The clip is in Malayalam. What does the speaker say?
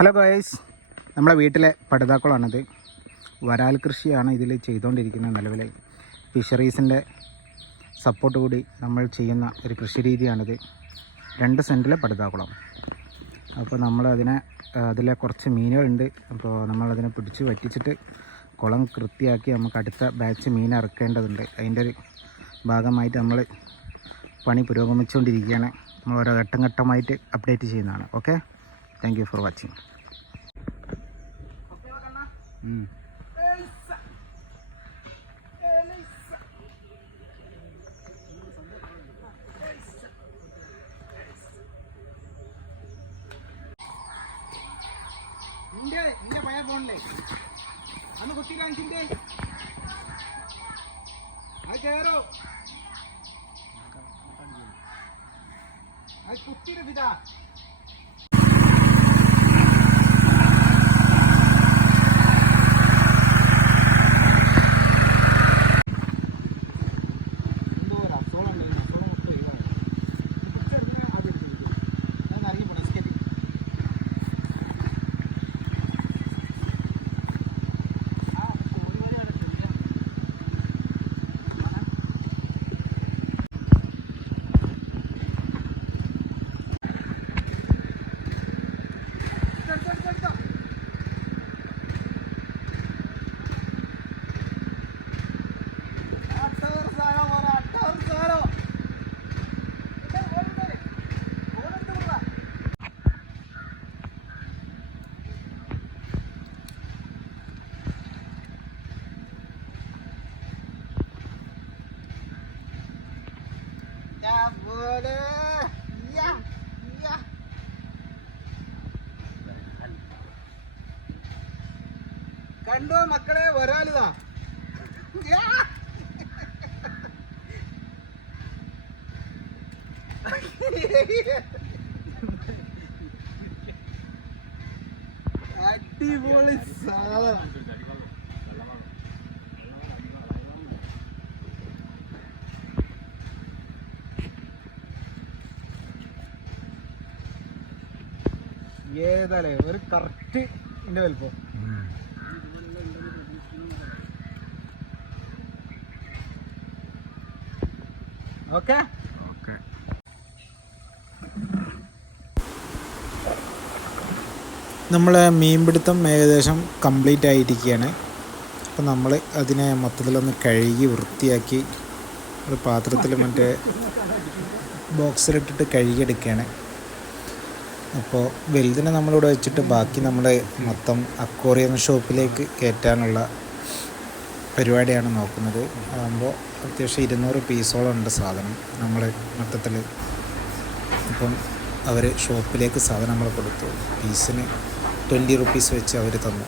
ഹലോ ഗോയ്സ് നമ്മളെ വീട്ടിലെ പടുതാക്കുളമാണിത് വരാൽ കൃഷിയാണ് ഇതിൽ ചെയ്തുകൊണ്ടിരിക്കുന്നത് നിലവിൽ ഫിഷറീസിന്റെ സപ്പോർട്ട് കൂടി നമ്മൾ ചെയ്യുന്ന ഒരു കൃഷി രീതിയാണിത്. രണ്ട് സെന്റിലെ പടുതാക്കുളം അപ്പോൾ നമ്മളതിനെ അതിലെ കുറച്ച് മീനുകളുണ്ട്. അപ്പോൾ നമ്മളതിനെ പിടിച്ച് വറ്റിച്ചിട്ട് കുളം കൃത്യമാക്കി നമുക്ക് അടുത്ത ബാച്ച് മീൻ ഇറക്കേണ്ടതുണ്ട് അതിന്റെ ഒരു ഭാഗമായിട്ട് നമ്മൾ പണി പുരോഗമിച്ചുകൊണ്ടിരിക്കുകയാണ്. നമ്മൾ ഓരോ ഘട്ടം ഘട്ടമായിട്ട് അപ്ഡേറ്റ് ചെയ്യുന്നതാണ്. Okay thank you for watching നിന്റെ നിന്റെ പഴയ ഫോണിലെ. അന്ന് കുത്തി കാണിച്ചിന്റെ അത് കേറോ. അത് കുത്തിയുടെ പിതാ Ya. കണ്ടോ മക്കളെ വരാലിതാ. അടിപൊളി സാധനം ഏതാലേ ഒരു കറക്റ്റ് ഇന്റെ വലുപ്പം. ഓക്കെ ഓക്കെ നമ്മൾ മീൻപിടുത്തം ഏകദേശം കംപ്ലീറ്റ് ആയിരിക്കുകയാണ്. അപ്പോൾ നമ്മൾ അതിനെ മൊത്തത്തിലൊന്ന് കഴുകി വൃത്തിയാക്കി ഒരു പാത്രത്തിൽ മറ്റേ ബോക്സിലിട്ടിട്ട് കഴുകിയെടുക്കുകയാണ്. അപ്പോൾ വലുതിനെ നമ്മളിവിടെ വെച്ചിട്ട് ബാക്കി നമ്മൾ മൊത്തം അക്വോറിയം ഷോപ്പിലേക്ക് കയറ്റാനുള്ള പരിപാടിയാണ് നോക്കുന്നത്. അതാകുമ്പോൾ അത്യാവശ്യം ഇരുന്നൂറ് പീസോളം ഉണ്ട് സാധനം നമ്മൾ മൊത്തത്തിൽ ഇപ്പം അവർ ഷോപ്പിലേക്ക് സാധനം നമ്മൾ കൊടുത്തു. പീസിന് ട്വന്റി റുപ്പീസ് വെച്ച് അവർ തന്നു.